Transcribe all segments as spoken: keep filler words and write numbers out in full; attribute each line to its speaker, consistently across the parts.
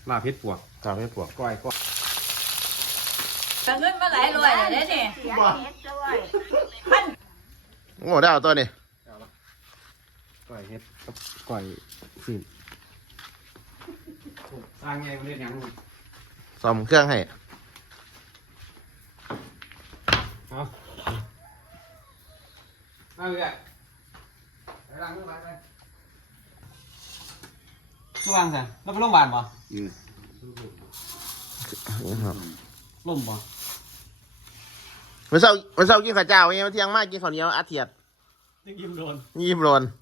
Speaker 1: ลาเพชรปวก
Speaker 2: ลาเพชรปวก
Speaker 1: ก้อยก้อย
Speaker 3: จะเงินมาหลายรวยเลยเนี่ยพัน
Speaker 2: โง่ได้เอาตัวนี้
Speaker 1: ก้อยเฮ็ดกับก้อยสิสร้างไงมันเรียกยัง
Speaker 2: ซ่อมเครื่องให้
Speaker 1: เอาเอาเลยไปล้างมือไปไปช่วงสิแล้วไปโรงพยาบาลป่ะ
Speaker 2: ครับ
Speaker 1: ล่มป่ะ
Speaker 2: วันเสาร์วันเสาร์กินข้าวเจ้าไงวันเที่ยงมากกินข้าวเหนียวอาเทียด
Speaker 1: ยังยิ้มโดน
Speaker 2: ยิ้มโรน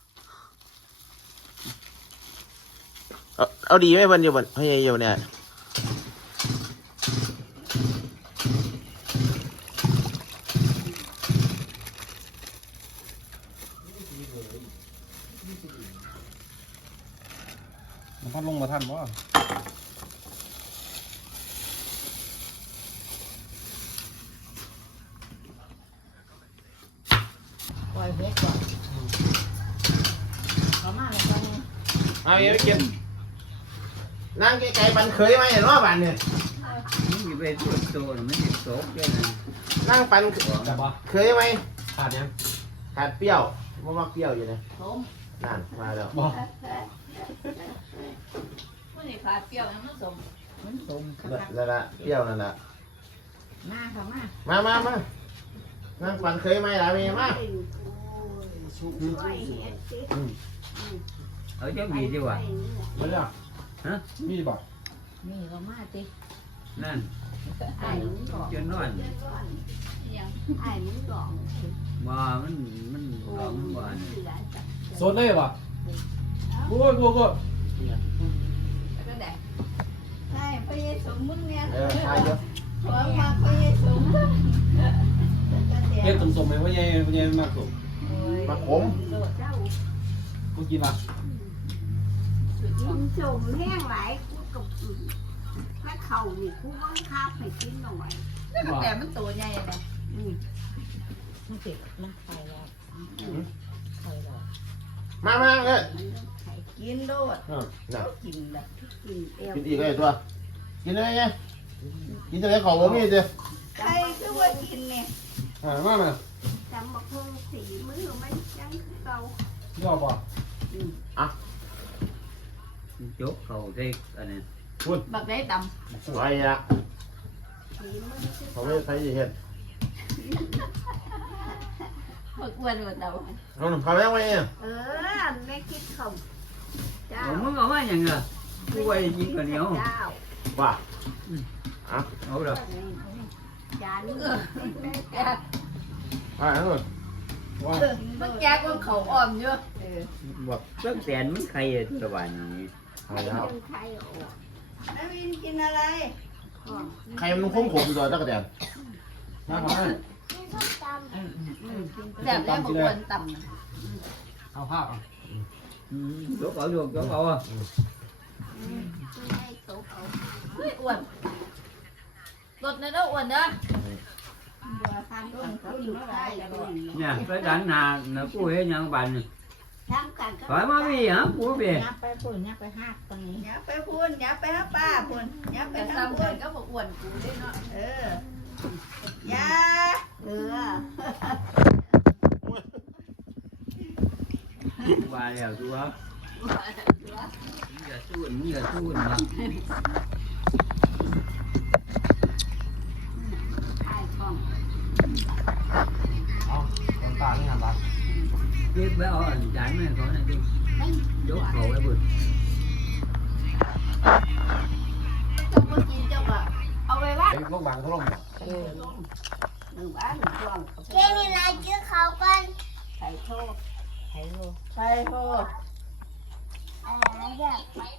Speaker 2: เอาเอาดีไหมเพิ่นอยู่บนให้อยู่เนี่ย
Speaker 1: มันพัดลงมาทันป่ะ
Speaker 3: ปล่อยเบ็ดก่อนเอามาเลยก่อน
Speaker 2: เอาอย่าไปกินนั่งไกลๆบันเคยไหมเห็นว่าบันเนี่ย
Speaker 4: มันอยู่ไปตัวโตมันอยู่โตแค่นั้น
Speaker 2: นั่งปัน
Speaker 1: แต่ป่ะ
Speaker 2: เคยไหม
Speaker 1: ขาดยัง
Speaker 2: ขาดเปรี้ยวว่ามักเปรี้ยวอยู่เนี่ย
Speaker 3: ผม
Speaker 2: นั่นมาแล้ว
Speaker 1: บ่
Speaker 3: มันนี่ขาดเปรี้ยวยังมันสมมันสมครับ
Speaker 2: นั่นละเปรี้ยวนั่นละ
Speaker 3: มาค่ะมา
Speaker 2: มามามานั่งปันเคยไหมล่ะเมียมา
Speaker 4: ở chỗ gì chứ à
Speaker 1: ไม่ได้
Speaker 4: hả
Speaker 1: มีบ่
Speaker 3: นี่ก็มาติ
Speaker 4: nên
Speaker 3: ไอ้มึงก่อน
Speaker 4: cho nó
Speaker 3: ยังไอ้มึงก่อน
Speaker 4: mà mình mình còn nó bền
Speaker 1: โซนได้ป่ะโอ้ยโอ้ยโอ้ย
Speaker 3: แล้วก็แดกใช่ไปยัยสมมึงเนี่ย
Speaker 2: เออใช่เยอะ
Speaker 3: ขอมาไปยัยสม
Speaker 1: เฮ็ดสมๆไหมว่าไงว่าไงมากสุด
Speaker 2: มาขม
Speaker 1: กูกินละ
Speaker 5: กินสมแห้งหลายกูกับถ้าเข่านี่กูบังคับให้กินหน่อย
Speaker 3: แต่มันตัวใหญ่เลย
Speaker 5: อืม
Speaker 3: มันติดมันไข่แล้วไข่แล้ว
Speaker 2: มามาเลย
Speaker 5: มันต้องไข่
Speaker 3: กินโดด
Speaker 2: อ่ะน่ะ
Speaker 5: กินแบบกินเอว
Speaker 2: กินอีกเลยตัวกินได้ไงกินจะได้ของผมนี่สิ
Speaker 5: ไข่คือว่ากินเนี่ย
Speaker 1: อ่ามามา
Speaker 5: จำบักฮงสีมือไม่ยังคือเก่า
Speaker 1: ย่อป่ะ
Speaker 4: chốt cầu thế anh em
Speaker 3: บักได้ด
Speaker 2: ไว้ละ
Speaker 5: สีมือคือ
Speaker 2: ผมไม่ใช่เห็ด
Speaker 3: ำบักอ้วนกว่าเต่า
Speaker 2: เอาเขาแล้วไว้เนี่ย
Speaker 5: เออไม่คิดเขาเจ้า
Speaker 4: ủa muốn ngon quá nhận à cứ quay gì còn nhiều
Speaker 5: เจ้า
Speaker 2: ว่า
Speaker 4: ủa rồi
Speaker 5: จาน
Speaker 3: เออแก
Speaker 2: อ่าทั้งหมดว่า
Speaker 3: มันแกกว่าเขาอ่อมเยอะ
Speaker 4: bật rất đèn mới khay rồi các bạn
Speaker 2: เอาแล้ว
Speaker 5: ไข่ออก
Speaker 3: นวินกินอะไร
Speaker 5: ของ
Speaker 2: ใครมันคุ้มขมตัวตะกะแตน
Speaker 1: มามา
Speaker 3: แบบแรกบักอ้วนต่ำ
Speaker 1: เอาผ้าเอา
Speaker 4: chốt cậu luôn chốt cậu à
Speaker 5: ไม่ให้โตเขา
Speaker 3: เฮ้ยอ้วนรถในแล้วอ้วนเด้อ
Speaker 5: บัวทานต้นเขาอยู่ใต้ต้น
Speaker 4: nè cái đánh nè nó cua hết nhận bạn
Speaker 5: ทำกันก็
Speaker 4: phải má bì hả cua bì
Speaker 5: ยับไปปุ่นยับไปหักตรงนี้
Speaker 3: อย่าไปพูนอย่าไปหาป้าพูนอย่าไปทำพูนก็บอกอ้วนกูได้เนาะเอออย่า
Speaker 5: เออ
Speaker 4: bà đèo chú á giờ chú mình giờ chú mình mà
Speaker 5: ไอ้ของ
Speaker 1: เอาคนตานี่หันหลัง
Speaker 4: biết bé ở anh tránh này có này đi chốt cầu ấy bự
Speaker 3: เจ้าก็กินเจ้าก็เอาไปวัด
Speaker 1: ไอ้โรงพยาบาลเขาลงเนี่ย
Speaker 5: หนึ่งบ้านหนึ่งช่วง
Speaker 6: แค่นี้นะชื่อเขากัน
Speaker 5: ไข่โชคไข่โล
Speaker 3: ใช่พ่อ
Speaker 6: อะไรนะจ๊ะ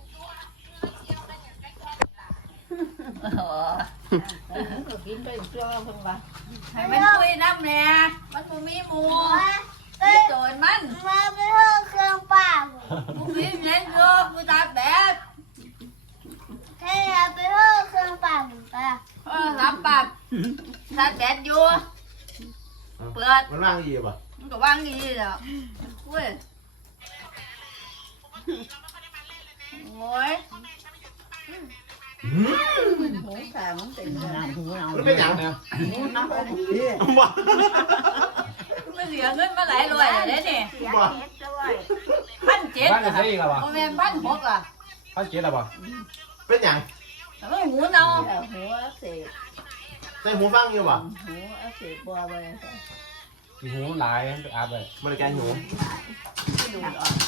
Speaker 5: ก็กินไปช่วงเพิ่งว่า
Speaker 3: ให้มันคุยน้ำแน่มันบ่มีหมู
Speaker 6: เอ้ย
Speaker 3: โจรมัน
Speaker 6: มาไปเถอะเครื่องเปล่า
Speaker 3: กูมีเลี้ยงเยอะกูตาแดด
Speaker 6: แค่นี้ไปเถอะเครื่องเปล่าป่ะ
Speaker 3: เออรับปากตาแดดอยู่เปิด
Speaker 2: มันว่างอีกป่ะ
Speaker 3: มันก็ว่างดีแล้วเว้ยโอ้ยหูขามันเป็น
Speaker 5: น้ำหูเรา
Speaker 2: มันเป็นอย่าง
Speaker 1: เนี่ย
Speaker 5: หูน้ำหู
Speaker 2: บ่
Speaker 3: มันเสียเงินมาหลายร้อยเลยเนี่ย
Speaker 5: เสียเฮ็ดด้วย
Speaker 3: พันเจ็ด
Speaker 1: บ้านจะใช้อีกหรอวะ
Speaker 3: โมเมนพันหกอ่ะ
Speaker 1: พันเจ็ดหรอวะ
Speaker 2: เป็นอย่าง
Speaker 3: แต่ไม่หูเนา
Speaker 7: หัวอักเสบ
Speaker 2: ใส่หูฟังอยู่บ่
Speaker 7: หัวอักเสบบัวไป
Speaker 1: มีหูหลายไปอาบเลย
Speaker 2: บริการหู
Speaker 3: ดูดออก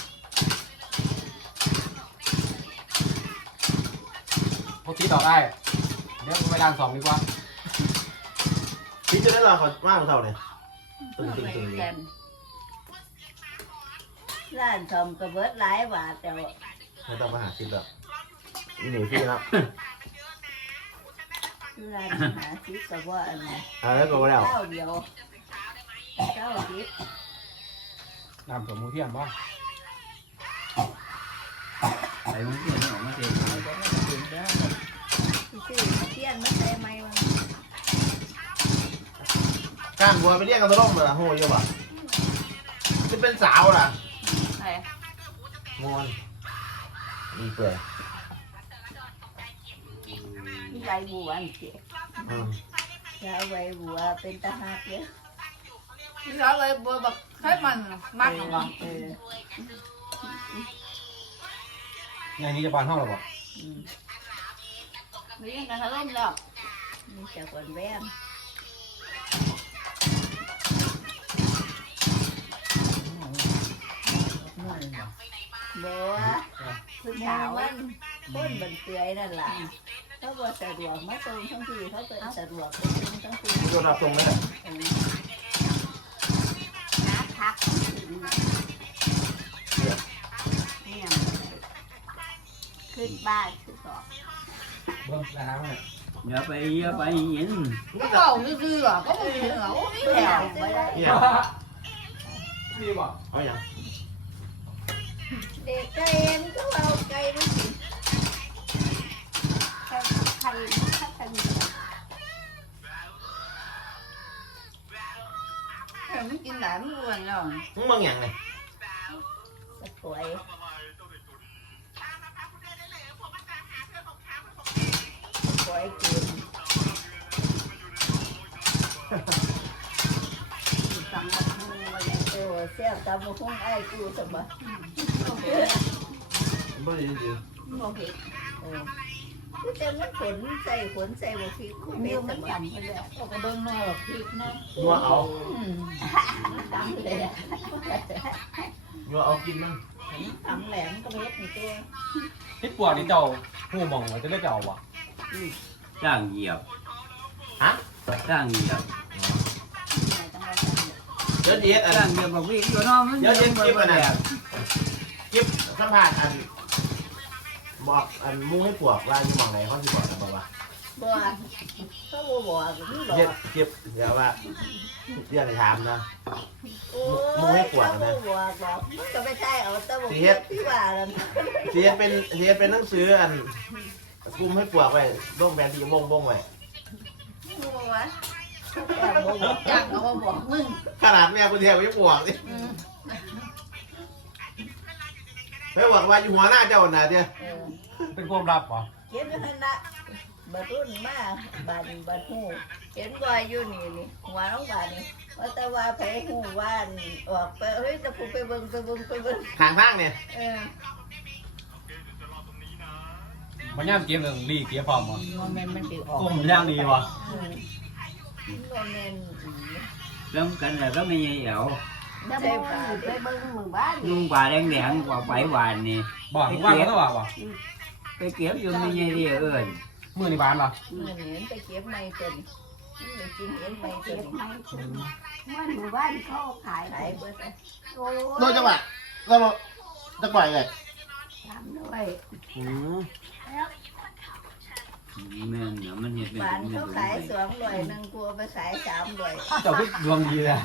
Speaker 1: พวกที่ต่อได้เดี๋ยวไปล้างสองดีกว่า
Speaker 2: พี่จะได้รอเขามากเท่าเนี่ยตึงตึงตึง
Speaker 7: กันร้านทอมกระเบิดหลายบาทแต่ว่า
Speaker 2: ไม่ต้องมาหาคิดแบบนี่หนีพี่แล้ว
Speaker 7: ร้านหาซิกับว่าอันนี้
Speaker 2: อ่าแล้วก็แล้ว
Speaker 7: เจ้าเดียวเจ้าซิ
Speaker 1: น้ำสมมูเทียมป่ะ
Speaker 4: ไอ้มึงเพื่อนออกมาเต็ม
Speaker 7: เอาแต่ไม่ถึงแล้วซื้อเทียนมาใส่ไม้วาง
Speaker 2: ก้านบัวไปเรียกกันตะล่มมาโหเยอะบ่จะเป็นสาวล่ะ
Speaker 3: ไอ้
Speaker 2: งอนมีเปลือย
Speaker 7: มีใบบัวนี่เจ๊
Speaker 2: อืม
Speaker 7: ยาใบบัวเป็นตาหักเยอะ
Speaker 3: ที่เราเลยบัวบักใช้มันมากกว่า
Speaker 7: เออ
Speaker 1: อย่างนี้จะบานห้องหรอวะ
Speaker 7: อืม
Speaker 3: นี่ยังไงถ้าล่มแล้ว
Speaker 7: มีแต่คนแว่นบัวผู้สาวมันต้นบันเตือยนั่นแหละเขาบอกสะดวกมาตรงทั้งทีเขาเป็นสะดวกไปตรงทั้งที
Speaker 2: โดนรับส่งเลย
Speaker 5: น้าทักเนี่ยขึ้นบ้านคือสอง
Speaker 1: เบิ้มแล้วน้ำเนี่ย
Speaker 4: อย่าไปอย่าไปยิน
Speaker 3: ก็เก่าซื่อๆหรอก็ไม่เหงาไม่แถว
Speaker 7: ไม่ได้
Speaker 2: เนี่ย
Speaker 1: มีบ่
Speaker 2: เอาอย่าง
Speaker 7: เด็กไก่มันก็เอาไก่มาสิ
Speaker 5: ใครใครถ้าใครมี
Speaker 3: แต่ไม่กินหลายไม่อ้วนแล้ว
Speaker 2: มึงบางอย่างเลย
Speaker 7: สวยสวยเกิน
Speaker 5: สังกัดมือมาเลย
Speaker 7: เออเสียตามมาคงไอ้กูสบาย
Speaker 2: ไม่ดีจริง
Speaker 7: มองเห็นเออกูจะมันขนใส่ขนใส่บุฟฟี่กู
Speaker 5: เมี
Speaker 7: เป็
Speaker 5: ย
Speaker 7: น
Speaker 5: มั
Speaker 7: ส
Speaker 5: น
Speaker 7: บาย
Speaker 5: จำไปเลย
Speaker 3: ก็กระเบื้องนอกพริกนะ
Speaker 2: นัวเอา
Speaker 7: จำเลยอะ
Speaker 2: นัวเอากินมั้ง
Speaker 7: ทำแหลมก็เม็ดในตัว
Speaker 1: ทิศปวดนี่เจ้าหูมองว่าจะเลือกจะเอาวะ
Speaker 4: จ้างเหยียบ
Speaker 2: ฮะ
Speaker 4: จ้างเหยียบ
Speaker 2: เดี๋ยวเดี๋ยวอั
Speaker 4: จ้าน งเหยียบบอกวิ่งตัวน้องมัน
Speaker 2: เดี๋ยวเดี๋ยว
Speaker 4: มา
Speaker 2: คลิปอัน
Speaker 4: แบ
Speaker 2: นั้น
Speaker 4: บ
Speaker 2: คลิปสัมภาษณ์อันบอกอันมุ้งให้ปวกว่าอยู่มองไหนเขาสิบอกนะบอกว่า
Speaker 7: บัวเขาบัวบัวนี่หรอ
Speaker 2: เดี๋ยวคลิปเดี๋ยวว่าเรื่องถามนะ
Speaker 7: โอ้ยเขาบัวบัวบอกมันก็ไม่ใช่เอาแต่บุฟฟี่ที่ว่าแล้ว
Speaker 2: เสียเป็นเสียเป็นหนังสืออันกลุ่มให้ปวกไว้ร่วมแบนที่วงวงไว้
Speaker 3: บัว
Speaker 7: แต่บัวบอก
Speaker 3: จ้างก็มาบอกมึง
Speaker 2: ขนาดแม่กูเทียบไม่ปวกนี่ไม่บอกว่าอยู่หัวหน้าเจ้าหน้าเดีย
Speaker 7: เออ
Speaker 1: เป็นความลับเหรอ
Speaker 7: เขียนอยู่นั่นละบัดรุ่นมาบัดบัดหูเขียนบอยอยู่นี่นี่หัวน้องบาดนี่ว่าแต่ว่าไผหูว่านี่ออกไปเฮ้ยจะกูไปเบิ่งไปเบิ่งไปเบิ่ง
Speaker 2: ทางทางเนี่ย
Speaker 7: เออ
Speaker 1: มันย่ามเกมหนึ่งรีเกียร์พร้อมวะ
Speaker 7: มันแม่นมันสิออก
Speaker 1: ก้มย่างดีวะ
Speaker 7: เออมันแม่นอี
Speaker 4: แล้วกันแล้วก็ไม่ใช่เอว
Speaker 5: แล้วมึงไปเบิ้งมึงบ้าน
Speaker 4: นุ่งป่าแดงแดงกว่าไปหวานนี่
Speaker 1: บอกว่าก็ต้องว่าว่ะ
Speaker 4: ไปเก็บอยู่ไม่ใช่เดียเอิญ
Speaker 1: มือในบ้านเหรอ
Speaker 7: มันเห็นไปเก็บไม้เพิ่นมันกินเห็นไม้
Speaker 5: เก็
Speaker 7: เพิ่น
Speaker 5: บไม้ขึ้นว่าหมู่บ้านเขาขาย
Speaker 7: ขายเบิดไป
Speaker 5: โอ้
Speaker 2: โดนจังหวะแล้วจะปล่อยเลย
Speaker 5: ทำด้วย
Speaker 2: อืม
Speaker 4: แม่นเดี๋ยวมันเห็นเป็น
Speaker 7: บ้านเขาขายสองร้อยหนึ่งกูเอาไปขายสามร้อย
Speaker 1: เจ้าพี่ดวงดีเลย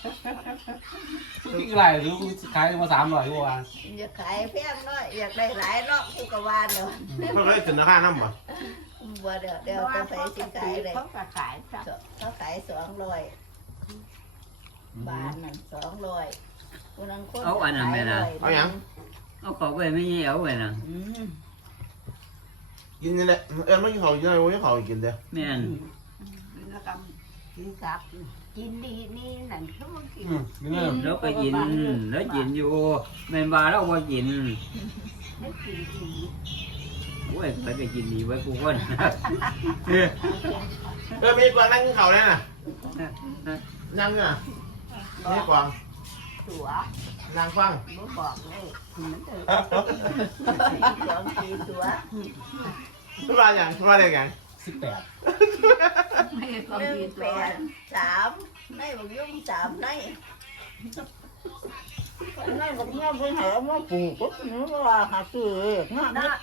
Speaker 1: พี่อะไรหรือกูขายมาสามร้อยกูว่า
Speaker 7: อยากขายแพงเนาะอยากได้หลายเนาะกูก็ว่าเนาะ
Speaker 2: มันก็เลยถึงราคาน้ำบ่
Speaker 7: บ่เดี๋ยวเดี๋ยวจะไปสิขายเลย
Speaker 5: เขาก็ขายจ้ะ
Speaker 7: เขาขายสองร้อยบาทนั่นสองร้อยคนนั้นคน
Speaker 2: เอาอย่าง
Speaker 4: เอาเขาไปไม่ใช่เอวไปนะ
Speaker 7: อืม
Speaker 2: กินนี่แหละเอ็นไม่กินเขากินอะไรไม่เขากินเด้อ
Speaker 4: แม่น
Speaker 5: แล้วก็กินกับกินดีนี่นั่นคือมันกิน
Speaker 1: อืมนี่เลย
Speaker 4: แล้วก็กินแล้วกินอยู่แม่นว่าเราบ่กิน
Speaker 5: ไม่กินดี
Speaker 4: โอ้ยไปไปกินดีไว้กูคน
Speaker 2: เออมีกวางนั่งกินเขาเนี่ยน่ะนั่งอ่ะมีกวาง
Speaker 5: ตัว
Speaker 2: นั่งฟัง
Speaker 5: บ่บอกเลยมันเถอะ
Speaker 7: สองปีตัว
Speaker 2: มาอย่างมาเรียกอย่าง
Speaker 1: สิบแปด
Speaker 5: ไม่ก็
Speaker 7: หนึ่
Speaker 5: มี
Speaker 7: ง
Speaker 5: ตั
Speaker 7: แป
Speaker 5: ว
Speaker 7: ดสามในบอกยุ่งสามในในบอกเงี้ยไปหามาปลูกก็นึกว่าหาซื้อเงี้ย
Speaker 5: นะ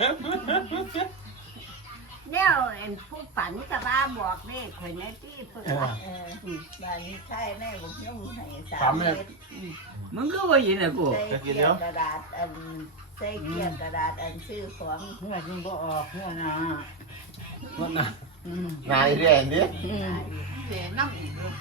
Speaker 5: เนี่ยเอ็นผู้ฝันกับบ้าบอกเลขคนในที่เพิ่น
Speaker 1: เออ
Speaker 7: เออบ้านนี้ใช่ในบอกยุ่งให้สา
Speaker 1: สาม
Speaker 7: ม
Speaker 1: เม็
Speaker 7: เม็
Speaker 1: ด
Speaker 7: ด
Speaker 4: มึงก็บ่กินอ่ะกู
Speaker 7: ใส่เกียร์กระดาษอันใส่เกียร์กระดาษอันซื้อของ
Speaker 3: เมื่อจึงบ่ออกเมื่อนา
Speaker 1: วันน่ะ
Speaker 2: นายเรียนดิ
Speaker 3: เสียน้ำอีกเลย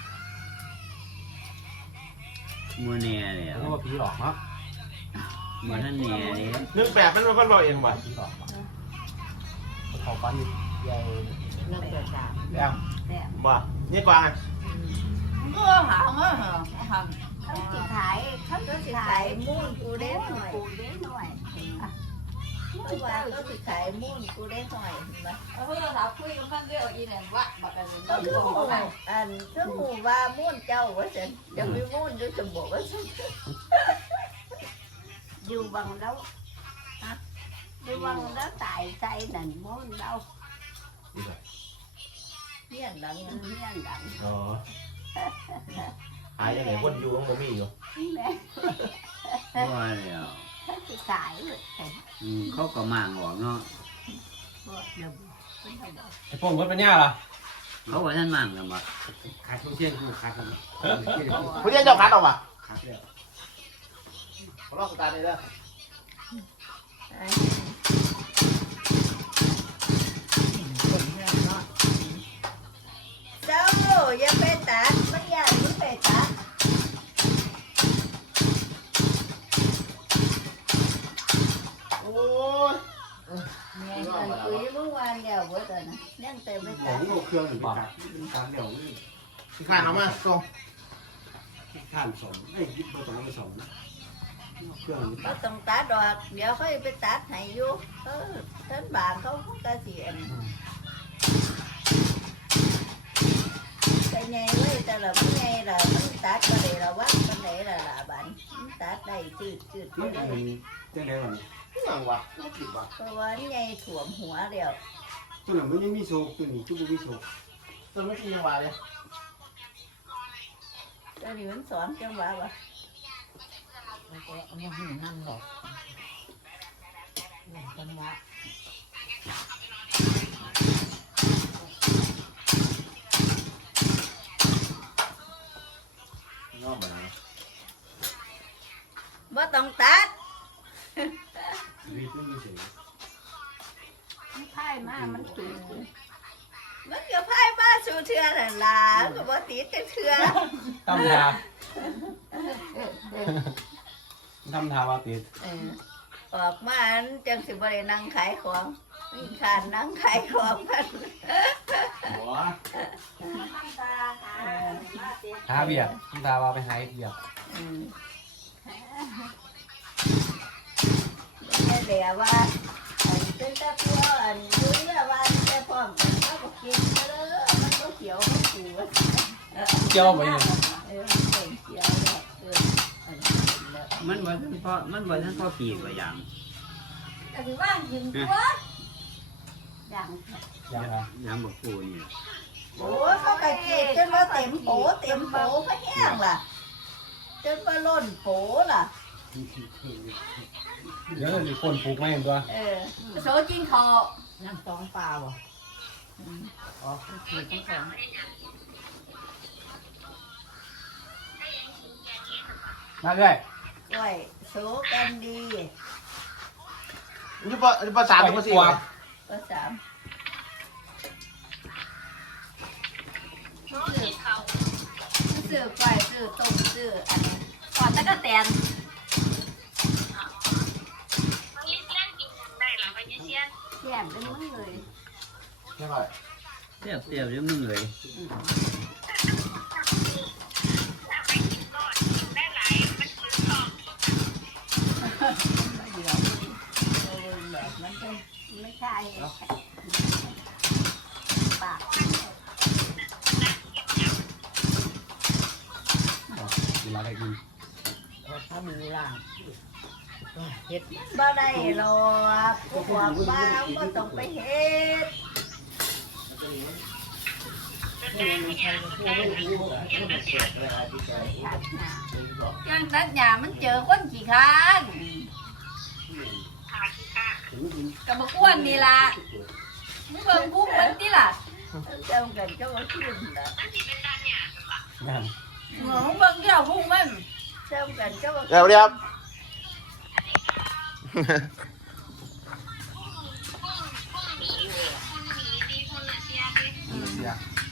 Speaker 4: มื้อแน่เลย
Speaker 1: เพราะว่าผีหลอกเนาะ
Speaker 4: มื้อนั้นแน่เลย
Speaker 2: หนึ่งแปดมันเป็นคนบอกเองว่ะ
Speaker 1: ผีหลอกเนาะเขาฟันใหญ่
Speaker 3: นักเกิดสาม
Speaker 1: แล้ว
Speaker 5: แต่
Speaker 2: บ่นี่กวาง
Speaker 3: ก็หาเมื่อเหรอท
Speaker 5: เขาสิขายเขา
Speaker 7: ก็
Speaker 5: สิ
Speaker 7: สิ
Speaker 5: ขา
Speaker 7: ขาย ยมูนกูได้
Speaker 5: เด้
Speaker 7: หน่อย
Speaker 5: ปูเด้หน่อย
Speaker 7: เมื่อวานก็สิขายมูนกูได้หน่อยเห็นไหม
Speaker 3: ำเอาเพื่อนเราคุยกันมันเรื่องอีเนี่ยว่าบักกัน
Speaker 7: ก็คือหมู่อันคือหมู่ว่ามูนเจ้าว่าฉันจะมีมูนด้วยสมบูรณ์ว่าฉัน
Speaker 5: อยู่บังแล้วอะอยู่บังแล้วตายใจนั่นม้วนเรา
Speaker 7: เนี่ยหลัง
Speaker 5: เลี้ยงดัง
Speaker 2: อ๋อหายยังไงคนอยู่ต้องบ่มีอยู่
Speaker 5: แม่
Speaker 4: ว่าแล้ว
Speaker 5: เขาสิขายเลยแต่
Speaker 4: อืมเขาก็มางออกเนาะ
Speaker 5: บ่เดี๋ยวเพิ่นเอาบอก
Speaker 1: ไอ้พวกมันเป็นย่าล่ะ
Speaker 4: เขาว่าท่านมั่งกันบ่
Speaker 1: ขาดทุกเที่ยงคือขาดกัน
Speaker 2: ผู้ใหญ่เจ้าคัดเอาว่ะ
Speaker 1: ขาดแล้ว
Speaker 2: เขาลอกตาได้เด้อ
Speaker 7: เจ้าอย่าไปตัดไม่อยากไปตัด
Speaker 2: โอ้ย
Speaker 7: แม่กันคุยเมื่อวานเดียวว่าตอนนั้นยังเต็มไป
Speaker 1: ขอ
Speaker 7: ตั
Speaker 1: ง
Speaker 7: ด
Speaker 1: พวกเครื่องหรือเปล่าการเดี่ยวนี่
Speaker 2: ขี้ขานเอามาตรง
Speaker 1: ท่านสองไอ้ยิบเราต้องเอาไปสองเครื่องนี้
Speaker 7: ก็ต้องตัดดอกเดี๋ยวค่อยไปตัดให้อยู่เออท่านบางเขาก็เสียนแต่ไงเว้ยแต่ละไม่ไงล่ะมันตัดก็เลยละว่ามันไหนล่ะล่ะบันมันตัดได้จืดจืด
Speaker 1: มัน
Speaker 7: ได้
Speaker 1: เป็นจังได๋วะนี่
Speaker 2: นี่หยังวะไม่ผิดวะ
Speaker 7: เพราะว่าไงถ่วมหัวเดียว
Speaker 1: ตัวนั้นมันยังมีโชคตัวนี้จุบ่มีโชค
Speaker 2: ต้นไม่กินยังวะเนี่ย
Speaker 7: ตอนนี้มันสอนจังหวะวะ
Speaker 3: เอามาหื้อนั่นหรอกจังหวะ
Speaker 2: งอกมา
Speaker 7: บ่ต้องตัด
Speaker 1: รีบไม่เฉย
Speaker 5: มันพายมามันสูง
Speaker 7: มันก็พายมาสู่เทือนั่นล่ะก็บ่ติดแต่เทือ
Speaker 1: ทำทาทำทาว่าติด
Speaker 7: เออออกมาอันจังสิบ่ได้นั่งขายของมีขานนั่งขายของกัน
Speaker 1: หัว
Speaker 5: น้ำตาหามาเจ็บ
Speaker 1: หาเบียร์ทำทาว่าไปหาเบียร์
Speaker 7: อืมไม่ได้แบบว่าอันเป็นแต่พวกอันอยุ่ยละว่าแต่พร้อมกันเขาบอกกินเด้อมันก็เขียวมันปูว่า
Speaker 1: เจ้าไปยัง
Speaker 7: เออมันเป็นเขียวแล้วเอออันนี้แล้ว
Speaker 4: มันบ่ทันพอมันบ่ทันพอปีกว่าอย่าง
Speaker 7: แต่ที่ว่างกินตัว
Speaker 5: อย่าง
Speaker 1: ยังไง
Speaker 4: อย่างบ่กูนี่
Speaker 7: โอ้เขากระจีดจนว่าเต็มโปเต็มโปก็แห้งล่ะจนว่าล้นโปล่ะ
Speaker 1: เดี๋ยวมีคนปลูกไม่เห็นตัว
Speaker 7: เออ
Speaker 3: โซจินคอน้ำตองปลาบ่อ๋อคือต้องสอง
Speaker 1: มาเลย
Speaker 7: ก้อยโซกันดี
Speaker 2: นี่ภานี่ภาษาตัวภาษี
Speaker 7: ก็สามซื้อก้อยซื้อต้มซื้ออันนี้
Speaker 3: ก่อนตะกะแตน
Speaker 6: วันนี้เสี้ยนกินได้หรอวันนี้เสี้ยน
Speaker 5: แซ่บเป็นมึงเลย
Speaker 2: ใช่ป่ะ
Speaker 4: เตี้ยเตี้ยเดี๋ยวมึงเลย
Speaker 5: ไม่ใช่ปาก
Speaker 1: เวลาได้กิน
Speaker 3: ถ้ามือล่างเฮ็ด
Speaker 7: บ่ได้หรอกกูบอกว่าบ่ต้องไปเฮ็ด
Speaker 3: ยังตัดหญ้ามันเจอคนขี้ค้านกับบักอ้วนนี่ล่ะมึงเบิ่งพุงมันติล่ะ
Speaker 7: เจ้ากันเจ้าว่าขึ้นล่ะ
Speaker 1: นั่น
Speaker 3: หนูเบิ่งเดี่ยวพุงมัน
Speaker 7: เจ้ากันเจ้าว่า
Speaker 2: เดี๋ยวเดี๋ยว
Speaker 1: เสีย